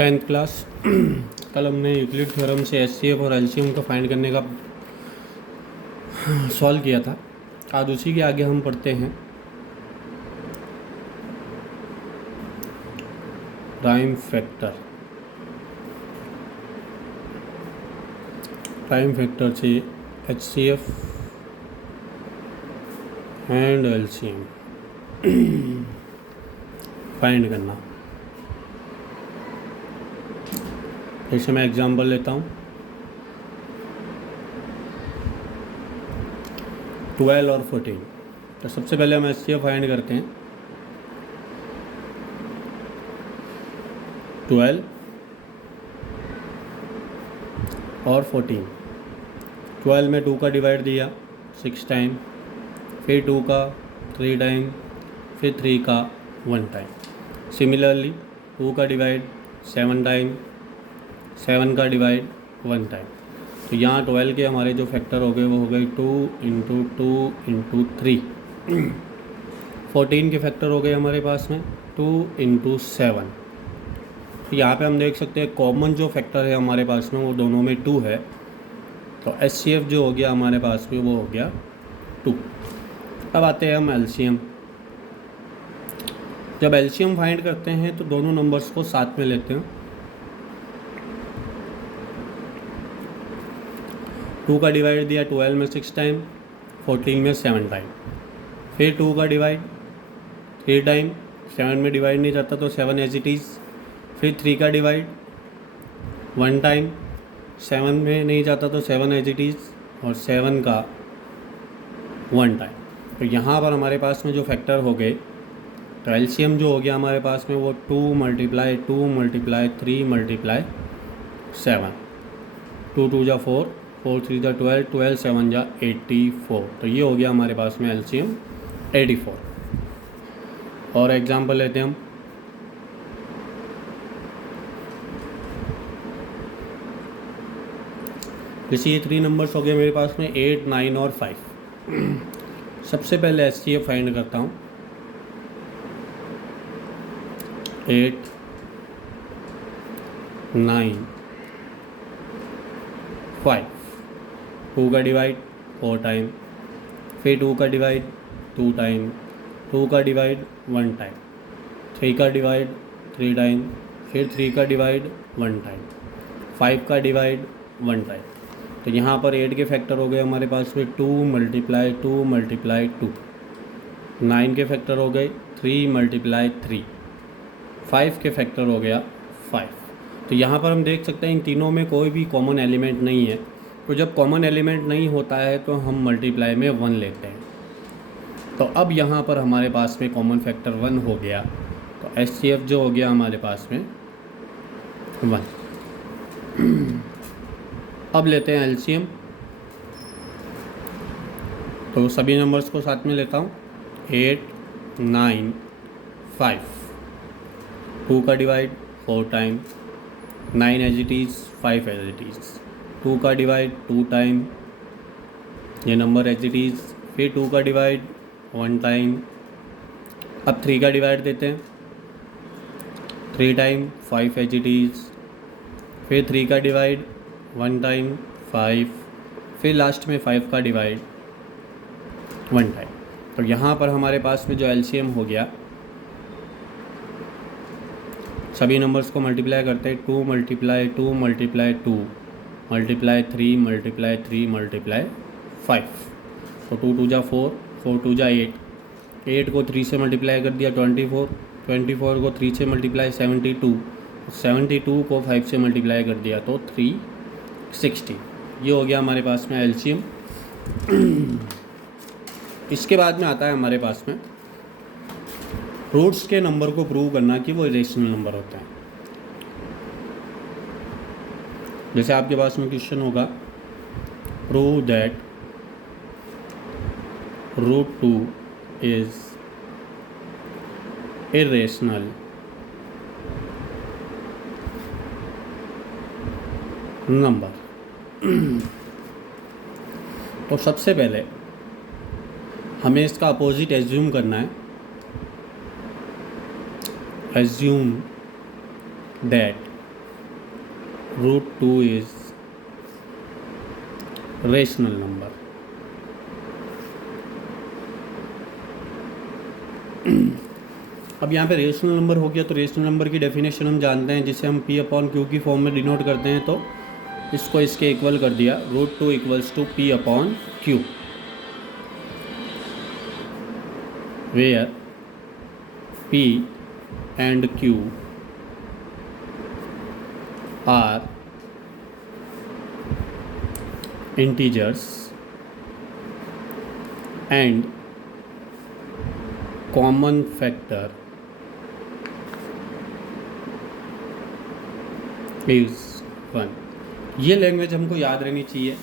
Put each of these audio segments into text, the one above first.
10th class कल हमने Euclid theorem से एचसीएफ और एलसीएम को फाइंड करने का सॉल्व किया था। आज उसी के आगे हम पढ़ते हैं प्राइम फैक्टर से एचसीएफ एंड एलसीएम फाइंड करना। जैसे मैं एग्जांपल लेता हूँ 12 और 14। तो सबसे पहले हम एचसीएफ फाइंड करते हैं। 12 और 14। 12 में 2 का डिवाइड दिया 6 टाइम, फिर 2 का 3 टाइम, फिर 3 का 1 टाइम। सिमिलरली 2 का डिवाइड 7 टाइम, 7 का डिवाइड 1 टाइम। तो यहाँ 12 के हमारे जो फैक्टर हो गए वो हो गए 2 इंटू 2 इंटू 3। 14 के फैक्टर हो गए हमारे पास में 2 इंटू 7। तो यहाँ पे हम देख सकते हैं कॉमन जो फैक्टर है हमारे पास में वो दोनों में 2 है। तो एचसीएफ जो हो गया हमारे पास में वो हो गया 2। अब आते हैं हम एलसीएम। जब एलसीएम फाइंड करते हैं तो दोनों नंबर्स को साथ में लेते हैं। 2 का डिवाइड दिया 12 में 6 टाइम, 14 में 7 टाइम, फिर 2 का डिवाइड 3 टाइम, 7 में डिवाइड नहीं जाता तो 7 एज इट इज़, फिर 3 का डिवाइड 1 टाइम, 7 में नहीं जाता तो 7 एज इट इज़, और 7 का 1 टाइम। तो यहाँ पर हमारे पास में जो फैक्टर हो गए तो एलसीएम जो हो गया हमारे पास में वो 2 मल्टीप्लाई 2 मल्टीप्लाई 3 मल्टीप्लाई 7। 2 2 जा 4, 4 3 जा 12, 12 7 जा 84। तो ये हो गया हमारे पास में एलसीएम 84। और एग्जांपल लेते हैं हम। जैसे ये 3 नंबर्स हो गए मेरे पास में 8 9 और 5। सबसे पहले एचसीएफ फाइंड करता हूँ। 8 9 5। 2 का डिवाइड 4 टाइम, फिर 2 का डिवाइड 2 टाइम, 2 का डिवाइड 1 टाइम, 3 का डिवाइड 3 टाइम, फिर 3 का डिवाइड 1 टाइम, 5 का डिवाइड 1 टाइम। तो यहाँ पर 8 के फैक्टर हो गए हमारे पास में 2 मल्टीप्लाई 2 मल्टीप्लाई 2। 9 के फैक्टर हो गए 3 मल्टीप्लाई 3। 5 के फैक्टर हो गया 5। तो यहाँ पर हम देख सकते हैं इन तीनों में कोई भी कॉमन एलिमेंट नहीं है। तो जब कॉमन एलिमेंट नहीं होता है तो हम मल्टीप्लाई में 1 लेते हैं। तो अब यहाँ पर हमारे पास में कॉमन फैक्टर 1 हो गया। तो एचसीएफ जो हो गया हमारे पास में 1। अब लेते हैं एलसीएम। तो सभी नंबर्स को साथ में लेता हूँ। 8 9 5। 2 का divide 4 time, 9 as it is, 5 as it is. 2 का डिवाइड 2 टाइम, ये नंबर एज इट इज़, फिर 2 का डिवाइड 1 टाइम। अब 3 का डिवाइड देते हैं 3 टाइम, 5 एज इट इज़, फिर 3 का डिवाइड 1 टाइम 5, फिर लास्ट में 5 का डिवाइड 1 टाइम। तो यहाँ पर हमारे पास में जो एलसीएम हो गया, सभी नंबर्स को मल्टीप्लाई करते हैं। 2 multiply 2 multiply 2 multiply 3 multiply 3 multiply 5। तो 2 2 जा 4, 4 2 जा 8। 8 को 3 से मल्टीप्लाई कर दिया 24, 24 को 3 से मल्टीप्लाई 72, 72 को 5 से मल्टीप्लाई कर दिया तो 360। ये हो गया हमारे पास में एलसीएम। इसके बाद में आता है हमारे पास में रूट्स के नंबर को प्रूव करना कि वो इरेशनल नंबर होते हैं। जैसे आपके पास में क्वेश्चन होगा prove that √2 is irrational number. तो सबसे पहले हमें इसका अपोजिट एज्यूम करना है। assume that √2 is rational number. अब यहाँ पे रेशनल नंबर हो गया, तो रेशनल नंबर की डेफिनेशन हम जानते हैं, जिसे हम P/Q की फॉर्म में डिनोट करते हैं। तो इसको इसके इक्वल कर दिया, √2 = P/Q, where P and Q are integers and common factor is 1। ये लैंग्वेज हमको याद रहनी चाहिए,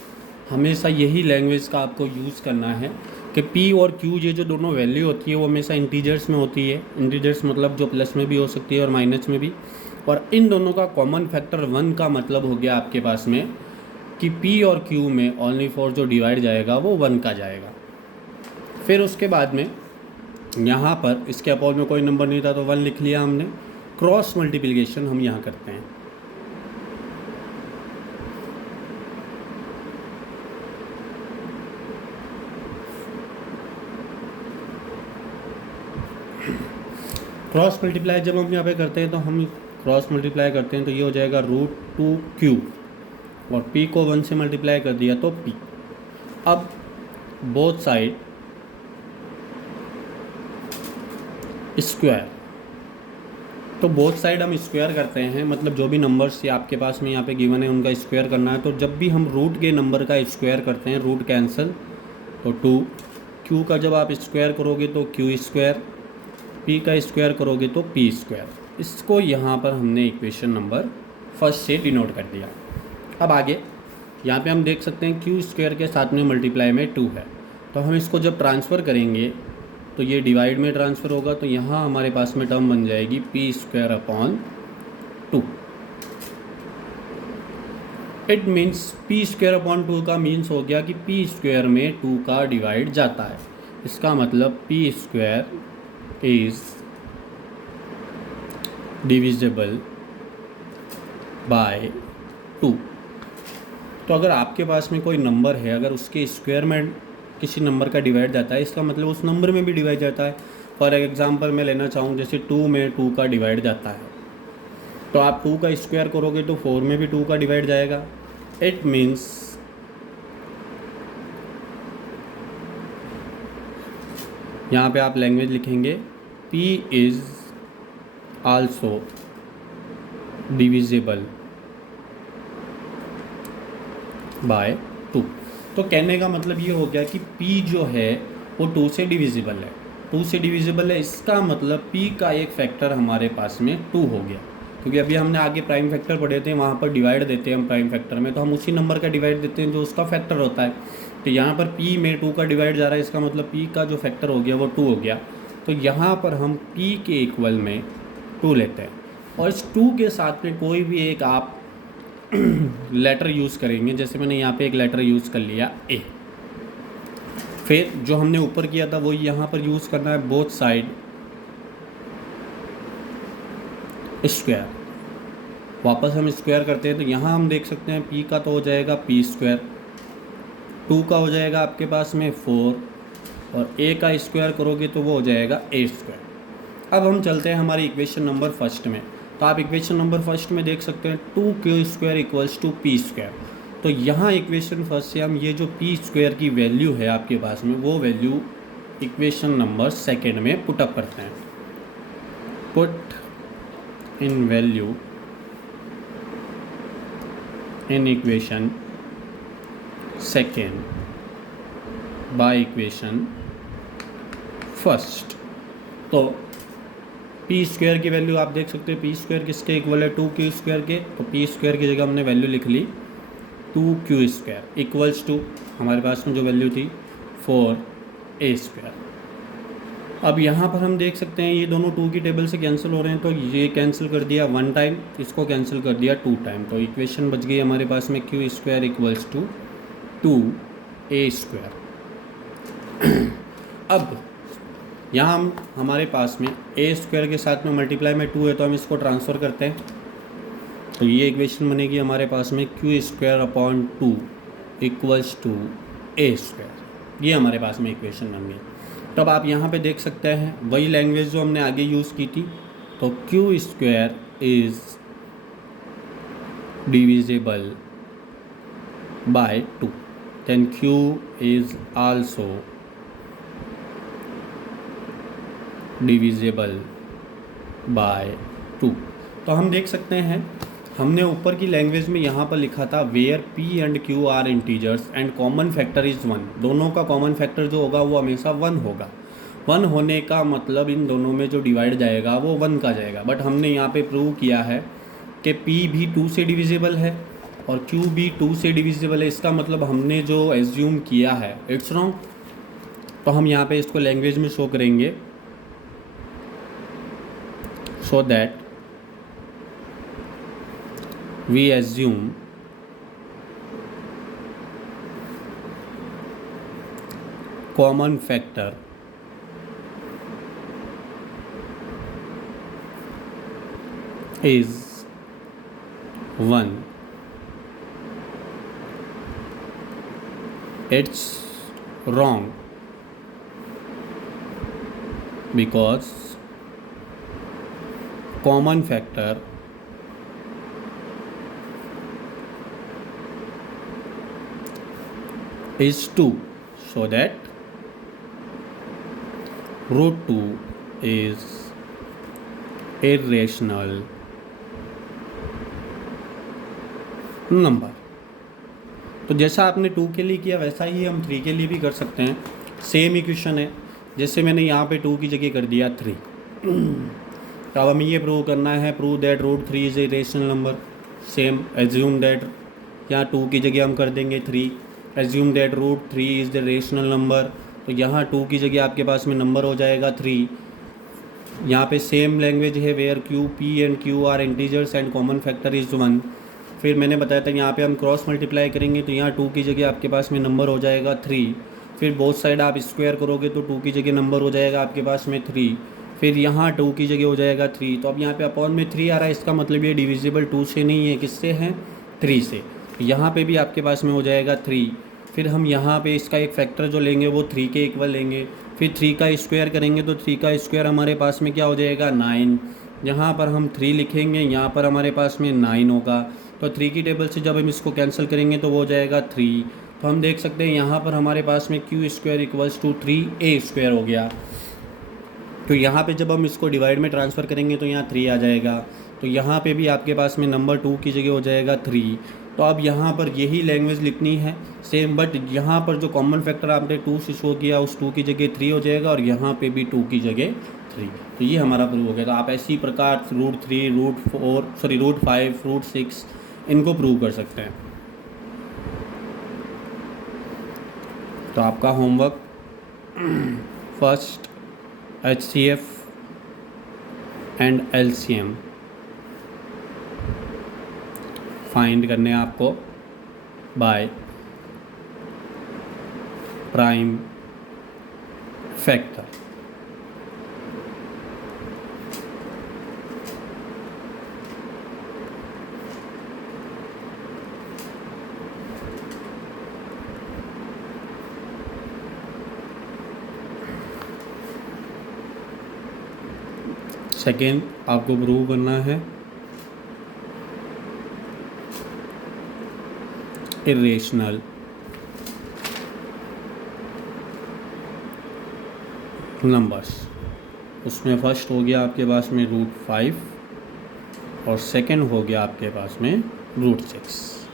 हमेशा यही लैंग्वेज का आपको यूज़ करना है कि P और Q ये जो दोनों वैल्यू होती है वो हमेशा इंटीजर्स में होती है। इंटीजर्स मतलब जो प्लस में भी हो सकती है और माइनस में भी, और इन दोनों का कॉमन फैक्टर 1 का मतलब हो गया आपके पास में कि P और Q में ओनली फॉर जो डिवाइड जाएगा वो 1 का जाएगा। फिर उसके बाद में यहाँ पर इसके अपॉन में कोई नंबर नहीं था तो 1 लिख लिया हमने। क्रॉस मल्टीप्लिकेशन हम यहाँ करते हैं। क्रॉस मल्टीप्लाई जब हम यहाँ पे करते हैं तो हम क्रॉस मल्टीप्लाई करते हैं तो ये हो जाएगा √2Q, और P को 1 से मल्टीप्लाई कर दिया तो P। अब बोथ साइड स्क्वायर, तो बोथ साइड हम स्क्वायर करते हैं, मतलब जो भी नंबर्स ये आपके पास में यहाँ पे गिवन है उनका स्क्वायर करना है। तो जब भी हम रूट के नंबर का स्क्वायर करते हैं, रूट कैंसिल, तो 2, Q का जब आप स्क्वायर करोगे तो Q², P का स्क्वायर करोगे तो P²। इसको यहाँ पर हमने इक्वेशन नंबर फर्स्ट से डिनोट कर दिया। अब आगे यहाँ पे हम देख सकते हैं Q² के साथ में मल्टीप्लाई में 2 है, तो हम इसको जब ट्रांसफ़र करेंगे तो ये डिवाइड में ट्रांसफ़र होगा, तो यहाँ हमारे पास में टर्म बन जाएगी P²/2। इट मीन्स P²/2 का मीन्स हो गया कि P² में 2 का डिवाइड जाता है। इसका मतलब P² इज़ डिविजिबल बाय 2। तो अगर आपके पास में कोई नंबर है, अगर उसके स्क्वायर में किसी नंबर का डिवाइड जाता है, इसका मतलब उस नंबर में भी डिवाइड जाता है। फॉर एग्जांपल मैं लेना चाहूँ, जैसे 2 में 2 का डिवाइड जाता है, तो आप 2 का स्क्वायर करोगे तो 4 में भी 2 का डिवाइड जाएगा। इट मीन्स यहाँ पे आप लैंग्वेज लिखेंगे P is also divisible by 2। तो कहने का मतलब ये हो गया कि P जो है वो 2 से डिविजिबल है, 2 से डिविजिबल है। इसका मतलब P का एक फैक्टर हमारे पास में 2 हो गया, क्योंकि अभी हमने आगे प्राइम फैक्टर पढ़े थे, वहाँ पर डिवाइड देते हैं हम प्राइम फैक्टर में, तो हम उसी नंबर का डिवाइड देते हैं जो उसका फैक्टर होता है। तो यहाँ पर P में 2 का डिवाइड जा रहा है, इसका मतलब P का जो फैक्टर हो गया वो 2 हो गया। तो यहाँ पर हम P के इक्वल में 2 लेते हैं, और इस 2 के साथ में कोई भी एक आप लेटर यूज़ करेंगे। जैसे मैंने यहाँ पे एक लेटर यूज़ कर लिया A। फिर जो हमने ऊपर किया था वो यहाँ पर यूज़ करना है, बोथ साइड स्क्वायर। वापस हम स्क्वायर करते हैं तो यहाँ हम देख सकते हैं P का तो हो जाएगा P², 2 का हो जाएगा आपके पास में 4, और A का स्क्वायर करोगे तो वो हो जाएगा A²। अब हम चलते हैं हमारी इक्वेशन नंबर फर्स्ट में। तो आप इक्वेशन नंबर फर्स्ट में देख सकते हैं 2Q² = P²। तो यहाँ इक्वेशन फर्स्ट से हम ये जो P² की वैल्यू है आपके पास में, वो वैल्यू इक्वेशन नंबर सेकेंड में पुटअप करते हैं। Put in value in equation second by equation first. तो P² की वैल्यू आप देख सकते हैं, P² किसके इक्वल है, 2Q² के। तो P² की जगह हमने वैल्यू लिख ली 2Q² = हमारे पास में जो वैल्यू थी 4A²। अब यहाँ पर हम देख सकते हैं ये दोनों 2 की टेबल से कैंसिल हो रहे हैं, तो ये कैंसिल कर दिया 1 टाइम, इसको कैंसिल कर दिया 2 टाइम। तो इक्वेशन बच गई हमारे पास में Q² = 2A²। अब यहाँ हमारे पास में A² के साथ में मल्टीप्लाई में 2 है, तो हम इसको ट्रांसफ़र करते हैं। तो ये इक्वेशन बनेगी हमारे पास में q² = 2 a²। ये हमारे पास में इक्वेशन बन गई। तब आप यहाँ पे देख सकते हैं वही लैंग्वेज जो हमने आगे यूज़ की थी। तो q² is divisible by 2, then q is also divisible by 2। तो हम देख सकते हैं हमने ऊपर की लैंग्वेज में यहाँ पर लिखा था where p and q are integers and common factor is 1। दोनों का कॉमन फैक्टर जो होगा वो हमेशा 1 होगा। 1 होने का मतलब इन दोनों में जो डिवाइड जाएगा वो 1 का जाएगा। बट हमने यहाँ पे प्रूव किया है कि p भी 2 से डिविजिबल है और q भी 2 से डिविजिबल है। इसका मतलब हमने जो एज्यूम किया है इट्स रॉन्ग। तो हम यहाँ पे इसको लैंग्वेज में शो करेंगे, so that we assume common factor is 1. It's wrong because common factor is 2, so that √2 is irrational number. तो जैसा आपने 2 के लिए किया वैसा ही हम 3 के लिए भी कर सकते हैं। सेम इक्वेशन है, जैसे मैंने यहाँ पे 2 की जगह कर दिया 3। तो अब हमें ये प्रूव करना है, prove that √3 is a rational number. Same assume that, यहाँ 2 की जगह हम कर देंगे 3। Assume that √3 is the rational number. तो यहाँ 2 की जगह आपके पास में नंबर हो जाएगा 3। यहाँ पे सेम लैंग्वेज है where p and q are integers and common factor is 1। फिर मैंने बताया था यहाँ पे हम क्रॉस मल्टीप्लाई करेंगे तो यहाँ 2 की जगह आपके पास में नंबर हो जाएगा 3। फिर बोथ साइड आप स्क्वायर करोगे तो 2 की जगह नंबर हो जाएगा आपके पास में 3। फिर यहाँ 2 की जगह हो जाएगा 3। तो अब यहाँ पे अपॉन में 3 आ रहा है, इसका मतलब ये डिविजिबल 2 से नहीं है, किससे है? 3 से। यहाँ पे भी आपके पास में हो जाएगा 3। फिर हम यहाँ पे इसका एक फैक्टर जो लेंगे वो 3 के इक्वल लेंगे। फिर 3 का स्क्वायर करेंगे तो 3 का स्क्वायर हमारे पास में क्या हो जाएगा? 9। यहाँ पर हम 3 लिखेंगे, यहाँ पर हमारे पास में 9 होगा। तो 3 की टेबल से जब हम इसको कैंसिल करेंगे तो वो हो जाएगा 3। तो हम देख सकते हैं यहाँ पर हमारे पास में q² = 3a² हो गया। तो यहाँ पे जब हम इसको डिवाइड में ट्रांसफ़र करेंगे तो यहाँ 3 आ जाएगा। तो यहाँ पे भी आपके पास में नंबर 2 की जगह हो जाएगा 3। तो अब यहाँ पर यही लैंग्वेज लिखनी है सेम, बट यहाँ पर जो कॉमन फैक्टर आपने 2 से शो किया उस 2 की जगह 3 हो जाएगा और यहाँ पे भी 2 की जगह 3। तो ये हमारा प्रूव हो गया। तो आप इसी प्रकार √5, √6 इनको प्रूव कर सकते हैं। तो आपका homework first HCF and LCM find करने आपको बाय प्राइम फैक्टर। सेकेंड आपको प्रूव करना है इरेशनल नंबर्स। उसमें फर्स्ट हो गया आपके पास में √5 और सेकंड हो गया आपके पास में √6।